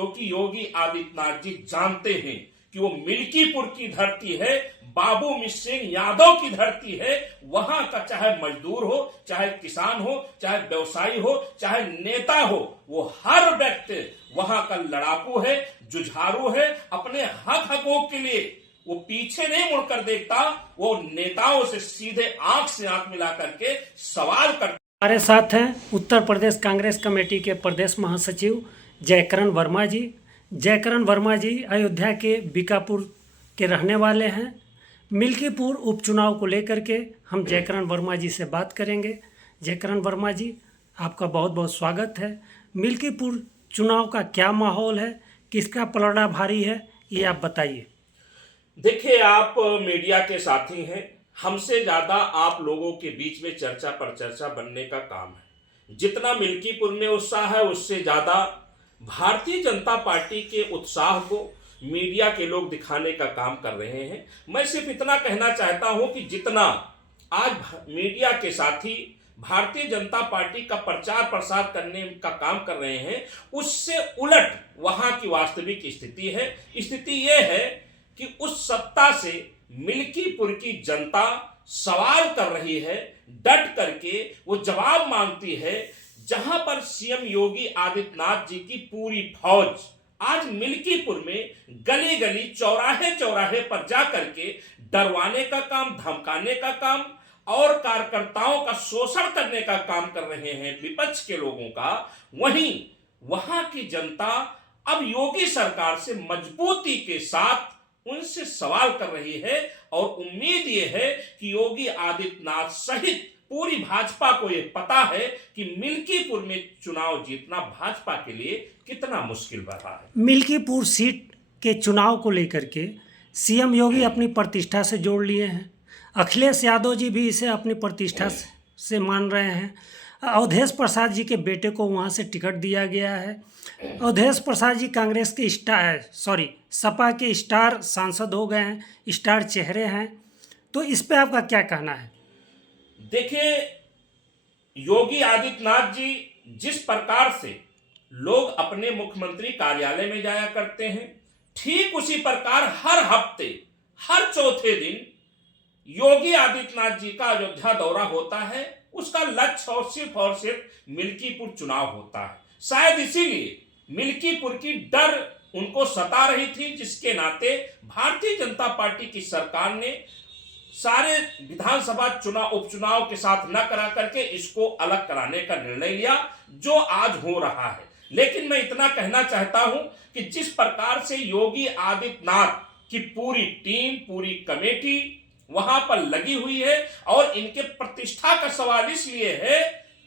क्योंकि योगी आदित्यनाथ जी जानते हैं कि वो मिल्कीपुर की धरती है, बाबू मिश्र यादव की धरती है। वहां का चाहे मजदूर हो, चाहे किसान हो, चाहे व्यवसायी हो, चाहे नेता हो, वो हर व्यक्ति वहां का लड़ाकू है, जुझारू है। अपने हक हकूक के लिए वो पीछे नहीं मुड़कर देखता, वो नेताओं से सीधे आंख से आंख मिला करके सवाल करता। हमारे साथ हैं उत्तर प्रदेश कांग्रेस कमेटी के प्रदेश महासचिव जयकरण वर्मा जी। जयकरण वर्मा जी अयोध्या के बीकापुर के रहने वाले हैं। मिल्कीपुर उपचुनाव को लेकर के हम जयकरण वर्मा जी से बात करेंगे। जयकरण वर्मा जी, आपका बहुत बहुत स्वागत है। मिल्कीपुर चुनाव का क्या माहौल है, किसका पलड़ा भारी है, ये आप बताइए। देखिए, आप मीडिया के साथी हैं, हमसे ज्यादा आप लोगों के बीच में चर्चा पर चर्चा बनने का काम है। जितना मिल्कीपुर में उत्साह है, उससे ज्यादा भारतीय जनता पार्टी के उत्साह को मीडिया के लोग दिखाने का काम कर रहे हैं। मैं सिर्फ इतना कहना चाहता हूं कि जितना आज मीडिया के साथी भारतीय जनता पार्टी का प्रचार प्रसार करने का काम कर रहे हैं, उससे उलट वहां की वास्तविक स्थिति है। स्थिति यह है कि उस सत्ता से मिल्कीपुर की जनता सवाल कर रही है, डट करके वो जवाब मांगती है। जहां पर सीएम योगी आदित्यनाथ जी की पूरी फौज आज मिल्कीपुर में गली गली चौराहे चौराहे पर जा करके डरवाने का काम, धमकाने का काम और कार्यकर्ताओं का शोषण करने का काम कर रहे हैं विपक्ष के लोगों का, वहीं वहां की जनता अब योगी सरकार से मजबूती के साथ उनसे सवाल कर रही है। और उम्मीद यह है कि योगी आदित्यनाथ सहित पूरी भाजपा को यह पता है कि मिल्कीपुर में चुनाव जीतना भाजपा के लिए कितना मुश्किल रहा है। मिल्कीपुर सीट के चुनाव को लेकर के सीएम योगी अपनी प्रतिष्ठा से जोड़ लिए हैं। अखिलेश यादव जी भी इसे अपनी प्रतिष्ठा से मान रहे हैं। अवधेश प्रसाद जी के बेटे को वहाँ से टिकट दिया गया है। अवधेश प्रसाद जी कांग्रेस के सपा के स्टार सांसद हो गए हैं, स्टार चेहरे हैं। तो इस पे आपका क्या कहना है? देखिए, योगी आदित्यनाथ जी जिस प्रकार से लोग अपने मुख्यमंत्री कार्यालय में जाया करते हैं, ठीक उसी प्रकार हर हफ्ते हर चौथे दिन योगी आदित्यनाथ जी का अयोध्या दौरा होता है। उसका लक्ष्य और सिर्फ मिल्कीपुर चुनाव होता है। शायद इसीलिए मिल्कीपुर की डर उनको सता रही थी, जिसके नाते भारतीय जनता पार्टी की सरकार ने सारे विधानसभा उपचुनाव के साथ न करा करके इसको अलग कराने का निर्णय लिया, जो आज हो रहा है। लेकिन मैं इतना कहना चाहता हूं कि जिस प्रकार से योगी आदित्यनाथ की पूरी टीम, पूरी कमेटी वहां पर लगी हुई है, और इनके प्रतिष्ठा का सवाल इसलिए है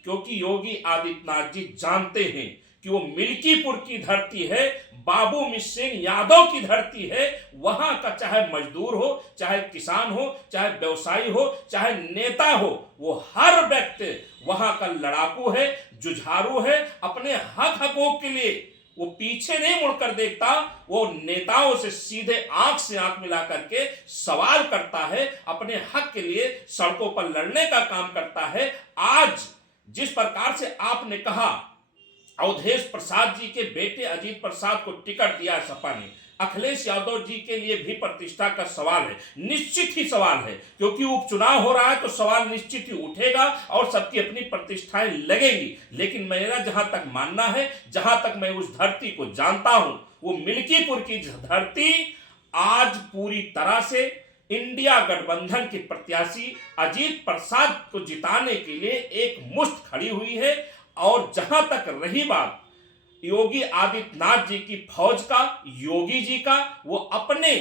क्योंकि योगी आदित्यनाथ जी जानते हैं कि वो मिल्कीपुर की धरती है, बाबू मिश्र यादव की धरती है। वहां का चाहे मजदूर हो, चाहे किसान हो, चाहे व्यवसायी हो, चाहे नेता हो, वो हर व्यक्ति वहां का लड़ाकू है, जुझारू है। अपने हक हकूक के लिए वो पीछे नहीं मुड़कर देखता, वो नेताओं से सीधे आंख से आंख मिला करके सवाल करता है, अपने हक के लिए सड़कों पर लड़ने का काम करता है। आज जिस प्रकार से आपने कहा अवधेश प्रसाद जी के बेटे अजीत प्रसाद को टिकट दिया सपा ने, अखिलेश यादव जी के लिए भी प्रतिष्ठा का सवाल है, निश्चित ही सवाल है, क्योंकि उपचुनाव हो रहा है तो सवाल निश्चित ही उठेगा और सबकी अपनी प्रतिष्ठाएं लगेंगी। लेकिन मेरा जहां तक मानना है, जहां तक मैं उस धरती को जानता हूं, वो मिल्कीपुर की धरती आज पूरी तरह से इंडिया गठबंधन के प्रत्याशी अजीत प्रसाद को जिताने के लिए एक मुश्त खड़ी हुई है। और जहां तक रही बात योगी आदित्यनाथ जी की फौज का, योगी जी का, वो अपने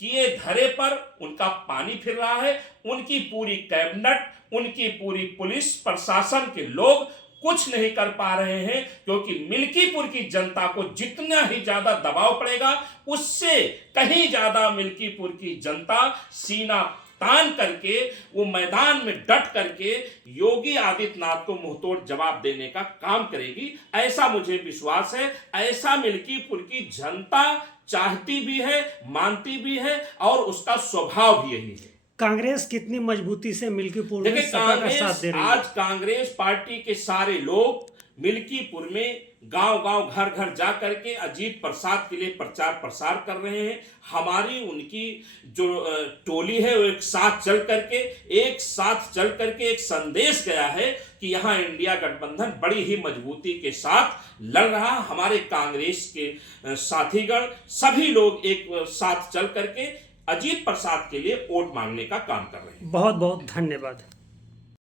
किए धरे पर उनका पानी फिर रहा है। उनकी पूरी कैबिनेट, उनकी पूरी पुलिस प्रशासन के लोग कुछ नहीं कर पा रहे हैं, क्योंकि मिल्कीपुर की जनता को जितना ही ज्यादा दबाव पड़ेगा, उससे कहीं ज्यादा मिल्कीपुर की जनता सीना तान करके वो मैदान में डट करके योगी आदित्यनाथ को मुंहतोड़ जवाब देने का काम करेगी। ऐसा मुझे विश्वास है, ऐसा मिल्कीपुर की जनता चाहती भी है, मानती भी है, और उसका स्वभाव भी यही है। कांग्रेस कितनी मजबूती से मिल्कीपुर में सपा का साथ दे रही है? आज कांग्रेस पार्टी के सारे लोग मिल्कीपुर में गांव-गांव, घर-घर जा करके अजीत प्रसाद के लिए प्रचार प्रसार कर रहे हैं। हमारी उनकी जो टोली है वो एक साथ चल करके एक संदेश गया है कि यहाँ इंडिया गठबंधन बड़ी ही मजबूती के साथ लड़ रहा। हमारे कांग्रेस के साथीगण सभी लोग एक साथ चल करके अजीत प्रसाद के लिए वोट मांगने का काम कर रहे हैं। बहुत बहुत धन्यवाद।